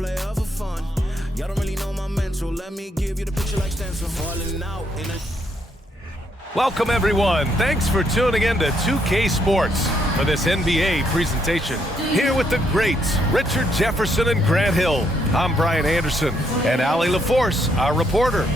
player for fun. Y'all don't really know my mental. Let me give you the picture like stencil. Falling out in a... Welcome, everyone. Thanks for tuning in to 2K Sports for this NBA presentation. Here with the greats, Richard Jefferson and Grant Hill. I'm Brian Anderson, and Allie LaForce, our reporter.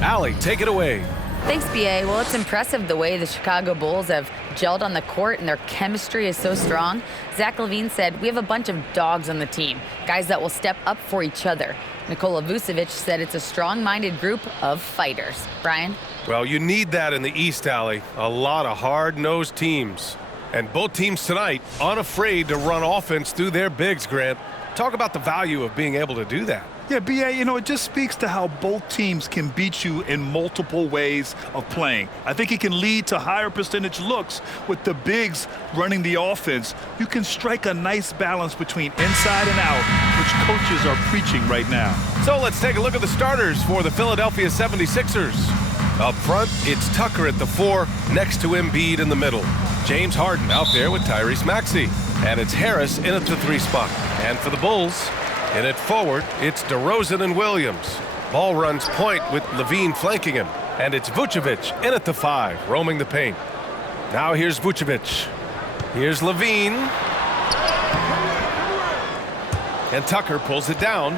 Allie, take it away. Thanks, B.A. Well, it's impressive the way the Chicago Bulls have gelled on the court and their chemistry is so strong. Zach LaVine said, "We have a bunch of dogs on the team, guys that will step up for each other." Nikola Vucevic said it's a strong-minded group of fighters. Brian? Well, you need that in the East, Allie. A lot of hard-nosed teams. And both teams tonight unafraid to run offense through their bigs, Grant. Talk about the value of being able to do that. Yeah, B.A., it just speaks to how both teams can beat you in multiple ways of playing. I think it can lead to higher percentage looks with the bigs running the offense. You can strike a nice balance between inside and out, which coaches are preaching right now. So let's take a look at the starters for the Philadelphia 76ers. Up front, it's Tucker at the 4, next to Embiid in the middle. James Harden out there with Tyrese Maxey. And it's Harris in at the 3 spot. And for the Bulls, in at forward, it's DeRozan and Williams. Ball runs point with LaVine flanking him. And it's Vucevic in at the 5, roaming the paint. Now here's Vucevic. Here's LaVine. And Tucker pulls it down.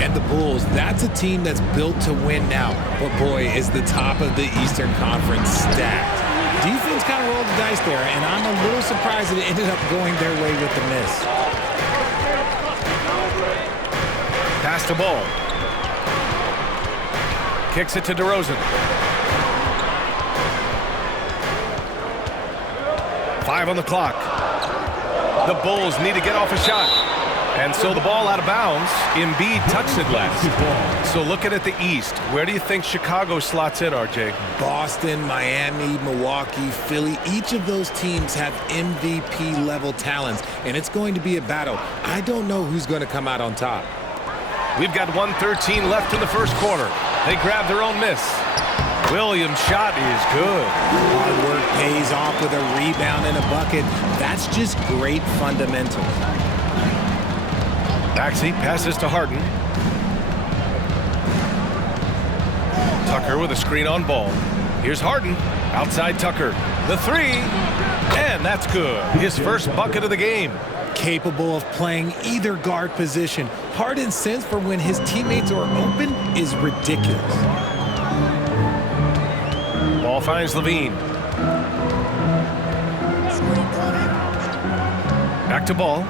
And the Bulls, that's a team that's built to win now. But boy, is the top of the Eastern Conference stacked. Defense kind of rolled the dice there, and I'm a little surprised that it ended up going their way with the miss. Pass the ball. Kicks it to DeRozan. 5 on the clock. The Bulls need to get off a shot. And so the ball out of bounds. Embiid touched it last. So looking at the East, where do you think Chicago slots in, RJ? Boston, Miami, Milwaukee, Philly, each of those teams have MVP-level talents, and it's going to be a battle. I don't know who's going to come out on top. We've got 1:13 left in the first quarter. They grab their own miss. Williams' shot is good. Hard work pays off with a rebound and a bucket. That's just great fundamentals. Maxey passes to Harden. Tucker with a screen on ball. Here's Harden. Outside Tucker. The 3. And that's good. His first bucket of the game. Capable of playing either guard position. Harden's sense for when his teammates are open is ridiculous. Ball finds LaVine. Back to ball.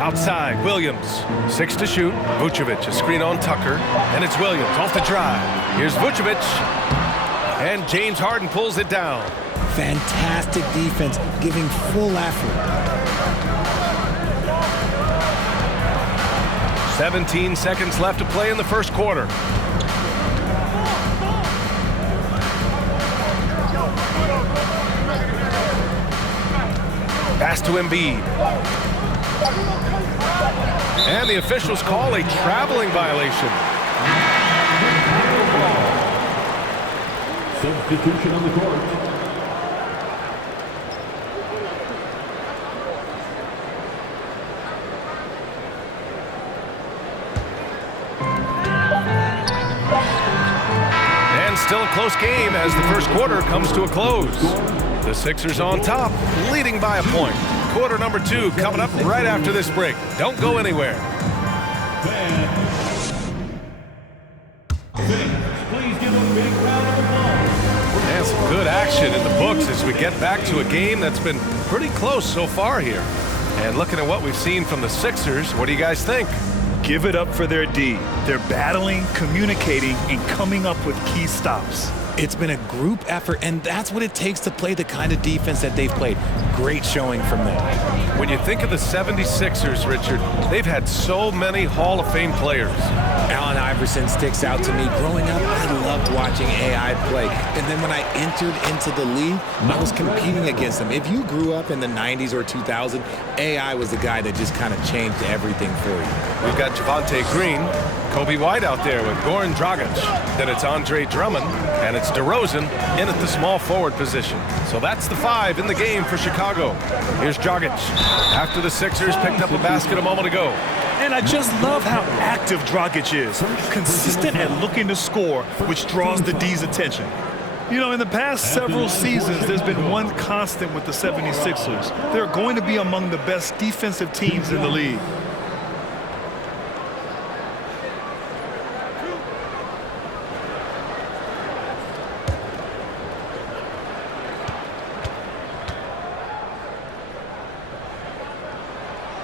Outside, Williams. 6 to shoot. Vucevic, a screen on Tucker. And it's Williams off the drive. Here's Vucevic. And James Harden pulls it down. Fantastic defense, giving full effort. 17 seconds left to play in the first quarter. Pass to Embiid. And the officials call a traveling violation. Substitution on the court. And still a close game as the first quarter comes to a close. The Sixers on top, leading by a point. Quarter number 2 coming up right after this break. Don't go anywhere. Please give a big round of applause. And some good action in the books as we get back to a game that's been pretty close so far here. And looking at what we've seen from the Sixers, what do you guys think? Give it up for their D. They're battling, communicating, and coming up with key stops. It's been a group effort, and that's what it takes to play the kind of defense that they've played. Great showing from them. When you think of the 76ers, Richard, they've had so many Hall of Fame players. Allen Iverson sticks out to me. Growing up, I loved watching AI play. And then when I entered into the league, I was competing against him. If you grew up in the 90s or 2000, AI was the guy that just kind of changed everything for you. We've got Javonte Green, Kobe White out there with Goran Dragic. Then it's Andre Drummond, And it's DeRozan in at the small forward position. So that's the 5 in the game for Chicago. Here's Dragic. After the Sixers picked up a basket a moment ago. And I just love how active Dragic is. Consistent at looking to score, which draws the D's attention. You know, in the past several seasons, there's been one constant with the 76ers. They're going to be among the best defensive teams in the league.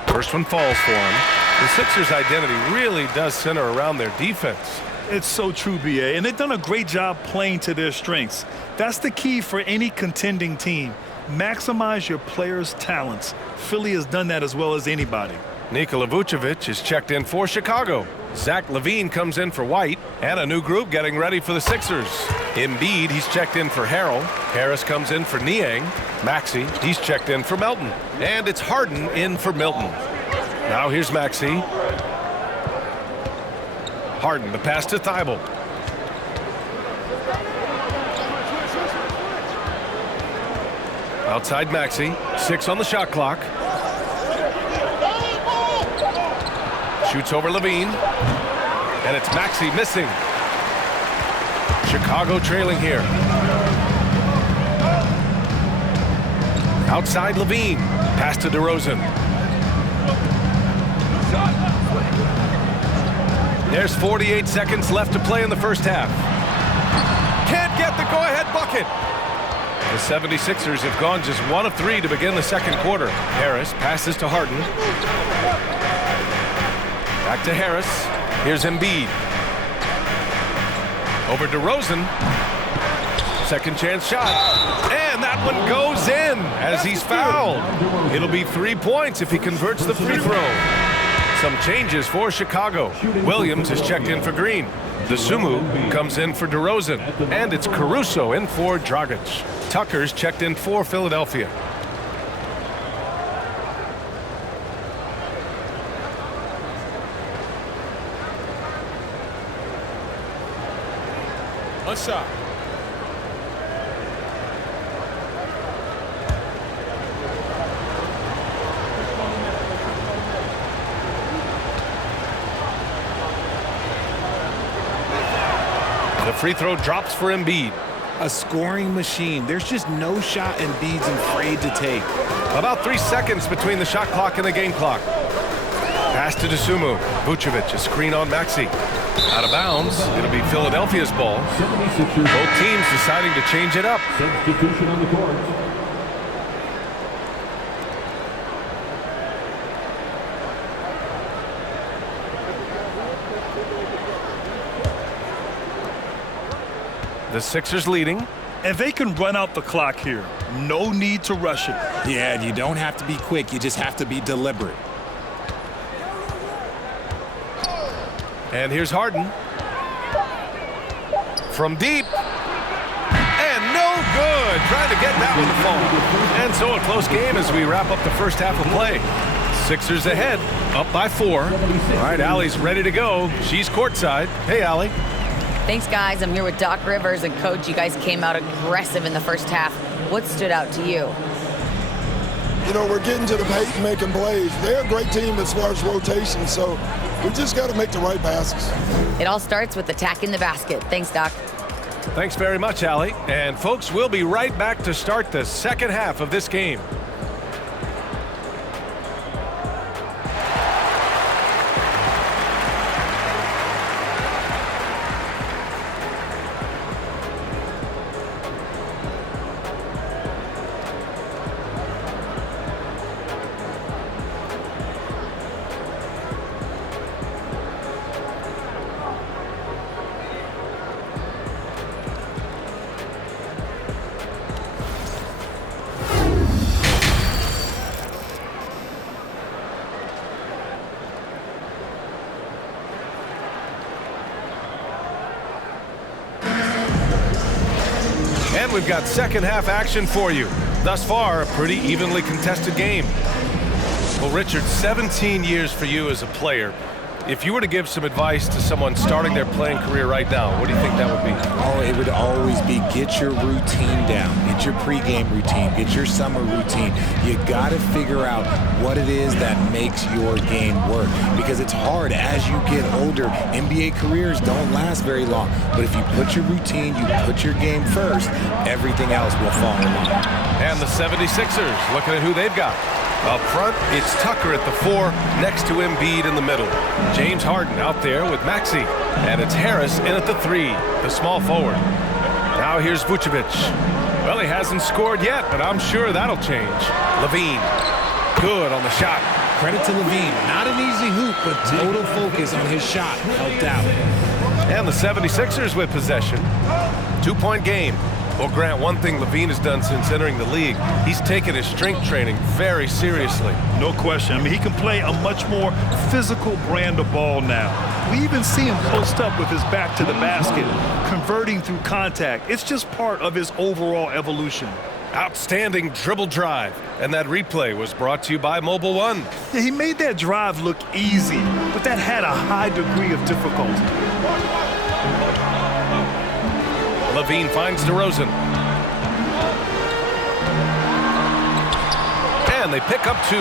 First one falls for him. The Sixers' identity really does center around their defense. It's so true, B.A., and they've done a great job playing to their strengths. That's the key for any contending team. Maximize your players' talents. Philly has done that as well as anybody. Nikola Vucevic is checked in for Chicago. Zach LaVine comes in for White, and a new group getting ready for the Sixers. Embiid, he's checked in for Harrell. Harris comes in for Niang. Maxey, he's checked in for Melton. And it's Harden in for Milton. Now here's Maxey. Harden, the pass to Thibault. Outside Maxey, 6 on the shot clock. Shoots over LaVine. And it's Maxey missing. Chicago trailing here. Outside LaVine. Pass to DeRozan. There's 48 seconds left to play in the first half. Can't get the go-ahead bucket. The 76ers have gone just 1 of 3 to begin the second quarter. Harris passes to Harden. Back to Harris. Here's Embiid. Over DeRozan. Second chance shot. And that one goes in as he's fouled. It'll be 3 points if he converts the free throw. Some changes for Chicago. Williams is checked in for Green. DeSumo comes in for DeRozan. And it's Caruso in for Dragic. Tucker's checked in for Philadelphia. One shot. The free throw drops for Embiid. A scoring machine. There's just no shot Embiid's afraid to take. About 3 seconds between the shot clock and the game clock. Pass to DeSumo. Vucevic, a screen on Maxey. Out of bounds. It'll be Philadelphia's ball. 76ers. Both teams deciding to change it up. Substitution on the court. The Sixers leading. And they can run out the clock here. No need to rush it. Yeah, you don't have to be quick. You just have to be deliberate. And here's Harden. From deep. And no good. Trying to get that one to fall. And so a close game as we wrap up the first half of play. Sixers ahead, up by 4. All right, Allie's ready to go. She's courtside. Hey, Allie. Thanks, guys. I'm here with Doc Rivers and Coach. You guys came out aggressive in the first half. What stood out to you? You know, we're getting to the paint and making plays. They're a great team as far as rotation, so we just got to make the right passes. It all starts with attacking the basket. Thanks, Doc. Thanks very much, Allie. And folks, we'll be right back to start the second half of this game. And we've got second half action for you. Thus far, a pretty evenly contested game. Well, Richard, 17 years for you as a player. if you were to give some advice to someone starting their playing career right now, what do you think that would be? Oh, it would always be get your routine down. Get your pregame routine. Get your summer routine. You got to figure out what it is that makes your game work, because it's hard as you get older. NBA careers don't last very long, but if you put your routine, you put your game first, everything else will fall in line. And the 76ers, looking at who they've got. Up front, it's Tucker at the 4, next to Embiid in the middle. James Harden out there with Maxey. And it's Harris in at the 3, the small forward. Now here's Vucevic. Well, he hasn't scored yet, but I'm sure that'll change. LaVine, good on the shot. Credit to LaVine. Not an easy hoop, but total focus on his shot helped out. And the 76ers with possession. 2-point game. Well, Grant, one thing LaVine has done since entering the league, he's taken his strength training very seriously. No question. I mean, he can play a much more physical brand of ball now. We even see him post up with his back to the basket, converting through contact. It's just part of his overall evolution. Outstanding dribble drive. And that replay was brought to you by Mobile One. Yeah, he made that drive look easy, but that had a high degree of difficulty. LaVine finds DeRozan. And they pick up 2.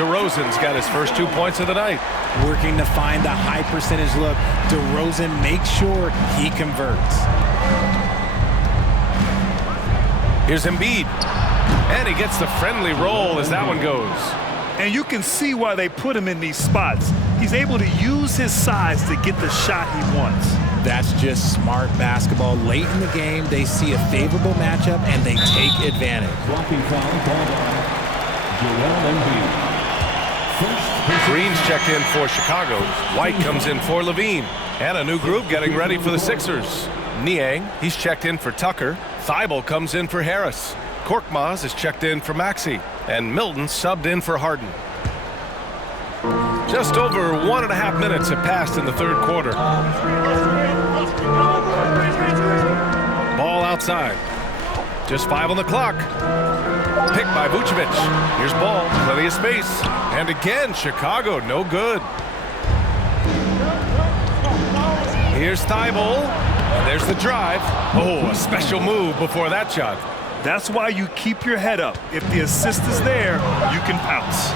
DeRozan's got his first 2 points of the night. Working to find the high percentage look. DeRozan makes sure he converts. Here's Embiid. And he gets the friendly roll as that one goes. And you can see why they put him in these spots. He's able to use his size to get the shot he wants. That's just smart basketball. Late in the game, they see a favorable matchup, and they take advantage. Walking foul called on Joel Embiid. Green's checked in for Chicago. White comes in for LaVine. And a new group getting ready for the Sixers. Niang, he's checked in for Tucker. Thibault comes in for Harris. Korkmaz is checked in for Maxey. And Milton subbed in for Harden. Just over 1.5 minutes have passed in the third quarter. Ball outside. Just 5 on the clock. Picked by Vucevic. Here's Ball. Plenty of space. And again, Chicago, no good. Here's Thibault. And there's the drive. Oh, a special move before that shot. That's why you keep your head up. If the assist is there, you can pounce.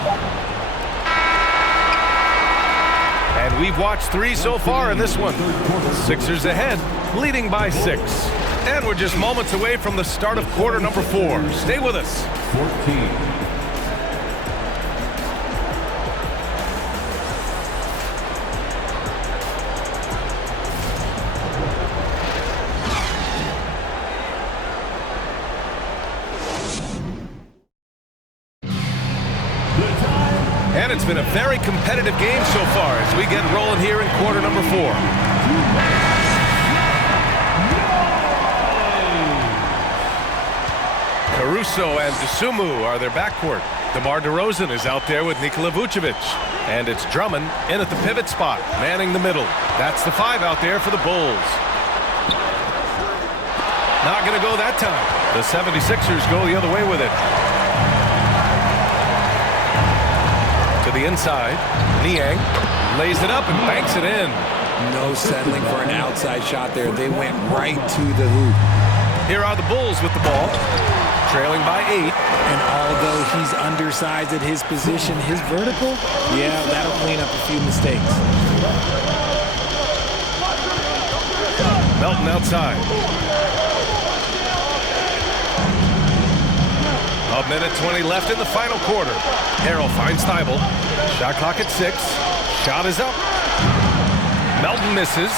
And we've watched 3 so far in this one. Sixers ahead, leading by 6. And we're just moments away from the start of quarter number 4. Stay with us. 14. And it's been a very competitive game so far as we get rolling here in quarter number 4. Caruso and Dosunmu are their backcourt. DeMar DeRozan is out there with Nikola Vucevic. And it's Drummond in at the pivot spot, manning the middle. That's the 5 out there for the Bulls. Not going to go that time. The 76ers go the other way with it. To the inside, Niang lays it up and banks it in. No settling for an outside shot there. They went right to the hoop. Here are the Bulls with the ball, trailing by 8. And although he's undersized at his position, his vertical, yeah, that'll clean up a few mistakes. Melton outside. A minute 20 left in the final quarter. Harrell finds Thibault. Shot clock at 6. Shot is up. Melton misses.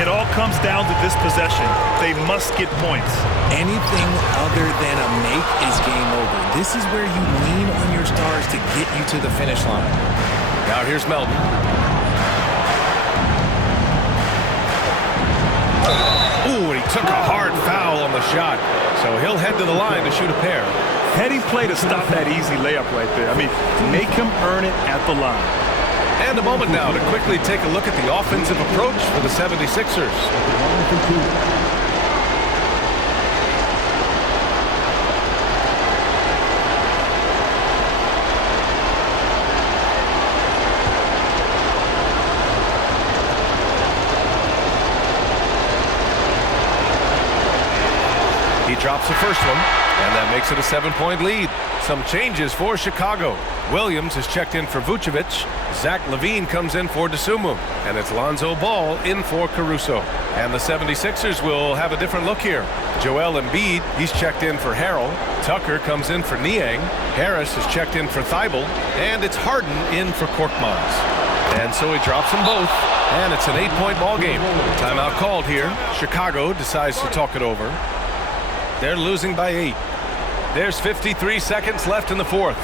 It all comes down to this possession. They must get points. Anything other than a make is game over. This is where you lean on your stars to get you to the finish line. Now here's Melton. Ooh, and he took a hard foul on the shot. So he'll head to the line to shoot a pair. Heading play to stop that easy layup right there. I mean, make him earn it at the line. And a moment now to quickly take a look at the offensive approach for the 76ers. drops the first one, and that makes it a 7-point lead. Some changes for Chicago. Williams has checked in for Vucevic. Zach LaVine comes in for DeSumo. And it's Lonzo Ball in for Caruso. And the 76ers will have a different look here. Joel Embiid, he's checked in for Harrell. Tucker comes in for Niang. Harris has checked in for Thibault. And it's Harden in for Korkmaz. And so he drops them both. And it's an 8-point ball game. Timeout called here. Chicago decides to talk it over. They're losing by 8. There's 53 seconds left in the fourth.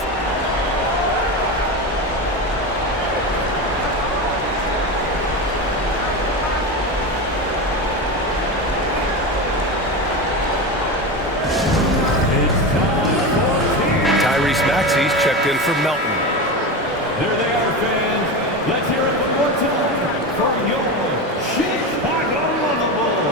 Tyrese Maxey's checked in for Melton. There they are, fans. Let's hear it one more time for your Chicago Bulls.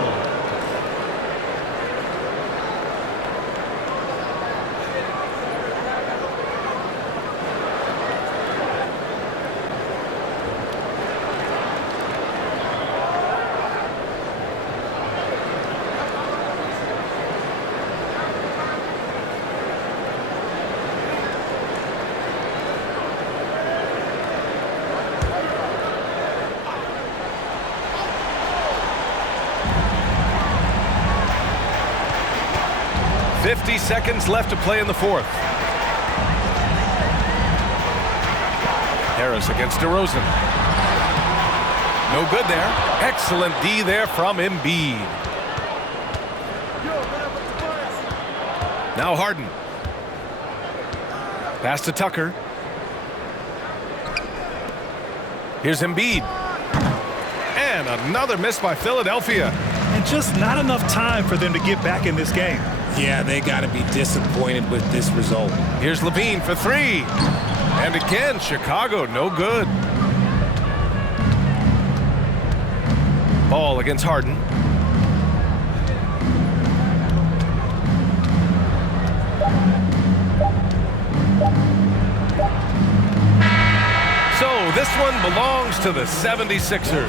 Seconds left to play in the fourth. Harris against DeRozan. No good there. Excellent D there from Embiid. Now Harden. Pass to Tucker. Here's Embiid. And another miss by Philadelphia. And just not enough time for them to get back in this game. Yeah, they got to be disappointed with this result. Here's LaVine for 3. And again, Chicago, no good. Ball against Harden. So this one belongs to the 76ers.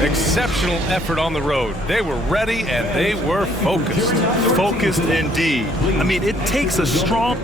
Exceptional effort on the road. They were ready and they were focused. Focused indeed. I mean, it takes a strong